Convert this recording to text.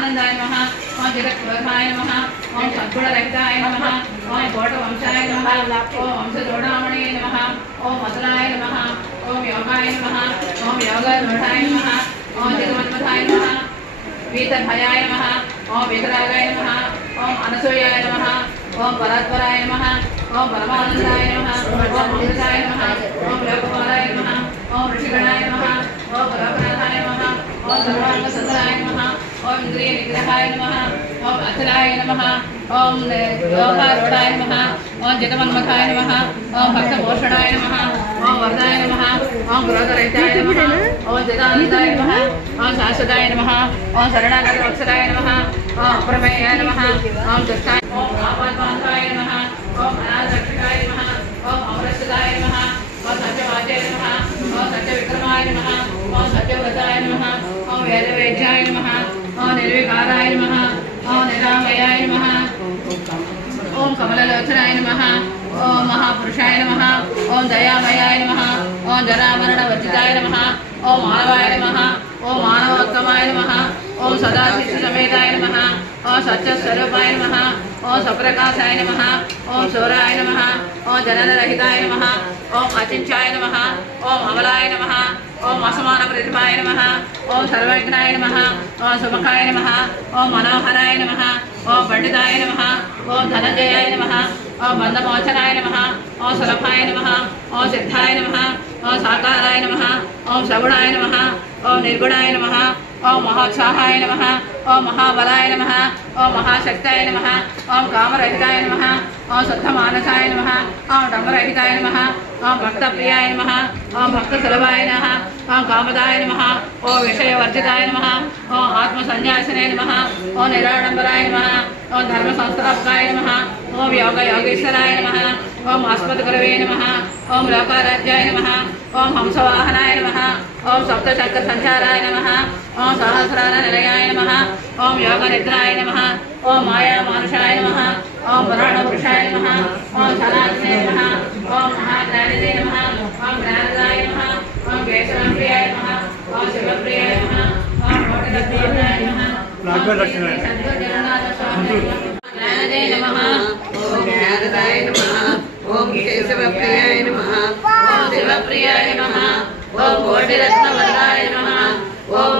आनंदाय नम ओं जगत्प्रभाय नम ओं सद्गुणरहिताय नम ओं कोटवंशाय नम ओं वंशजोडामणे नम ओम मधुराय नम ओम योगाय नम ओं योगरूढ़ाय नम ओं जगमन्मथाय नम वीतभयाय नम ओं वीतरागाय नम ओं अनसूयाय नम ओं परात्पराय नम ओं परमानन्दाय नम ओं अमृताय नम ओं लोकपालाय नम ओं ऋषिगणाय नम ओं परापनाथाय नम ओं सर्वाङ्गसुन्दराय ओम इंद्रिय निग्रहाय नमः ओम अचलाय नमः ओम लोहारूढ़ाय नमः ओम जगमन्मथाय नमः ओम भक्तभूषणाय नमः ओम वरदाय नमः ओम क्रोधरहिताय नमः ओम जगानन्दाय नमः ओम शाश्वताय नमः ओम शरणागतवत्सलाय नमः ओम अप्रमेयाय नमः ओम दुष्टाय ओम आपातबान्धाय नमः ओम अनाथरक्षकाय नमः ओम अमृतदाय नमः ओम सत्यवाद्याय नमः ओम सत्यविक्रमाय नमः ओम सत्यव्रताय नमः ओम वेदवेद्याय नमः ఓం నిర్వికారాయ నమ ఓం నిరామయాయ నమ ఓం కమలలోచనాయ నమ ఓం మహాపురుషాయ నమ ఓం దయామయాయ నమ ఓం జరామరణ వర్జితాయ నమ ఓం మానవాయ నమ ఓం మానవోత్తమాయ నమ. ఓం సదాశిశు సమేతాయ నమ ఓం సత్యస్వరూపాయ నమ ఓం సప్రకాశాయ నమ ఓం శౌరాయ నమ ఓం జననరహితాయ నమ ఓం అచించాయ నమ ఓం అమలాయ నమ ఓం అసమాన ప్రతిభాయ నమ ఓం సర్వజ్ఞాయ నమ ఓం సుమకాయ నమ ఓం మనోహరాయ నమ ఓం పండితాయ నమ ఓం ధనంజయాయ నమ ఓం బంధమోచనాయ నమ ఓం సులభాయ నమ ఓం సిద్ధాయ నమ ఓం సాకారాయ నమ ఓం సగుణాయ నమ ఓం నిర్గుణాయ నమ ओम महोत्साहाय नम ओम महाबलाय नम ओम महाशक्ताय नम ओम कामरहिताय नम ओम शुद्धमानसाय नम ओम डमरहिताय नम ओम भक्तप्रियाय नम ओम भक्तसुलभाय नम ओम कामदाय नम ओम विषयवर्जिताय नम ओम आत्मसन्यासिने नम ओम निराडंबराय नम। ఓం ధర్మ సంస్థాపకాయ నమ ఓం యోగ యోగేశ్వరాయ నమ ఓం ఆస్పదగురవే నమ ఓం లోకారాధ్యాయ నమ ఓం హంసవాహనాయ నమ ఓం సప్తశంకర సంచారాయ నమ ఓం సహస్రాన నిలయాయ నమ ఓం యోగ నిద్రాయ నమ ఓం మాయా మానుషాయ నమ ఓం పురాణ పురుషాయ నమ ఓం సనాతనే నమ ఓం మహాజ్ఞానిదే నమ ఓం జ్ఞానదాయ నమ ఓం కేశవప్రియాయ నమ ఓం శివప్రియాయ నమ ఓం కోటిరత్నాయ నమ జ్ఞానదే నమ ఓం జ్ఞానదాయ నమః ఓం కేశవప్రియాయ నమః ఓం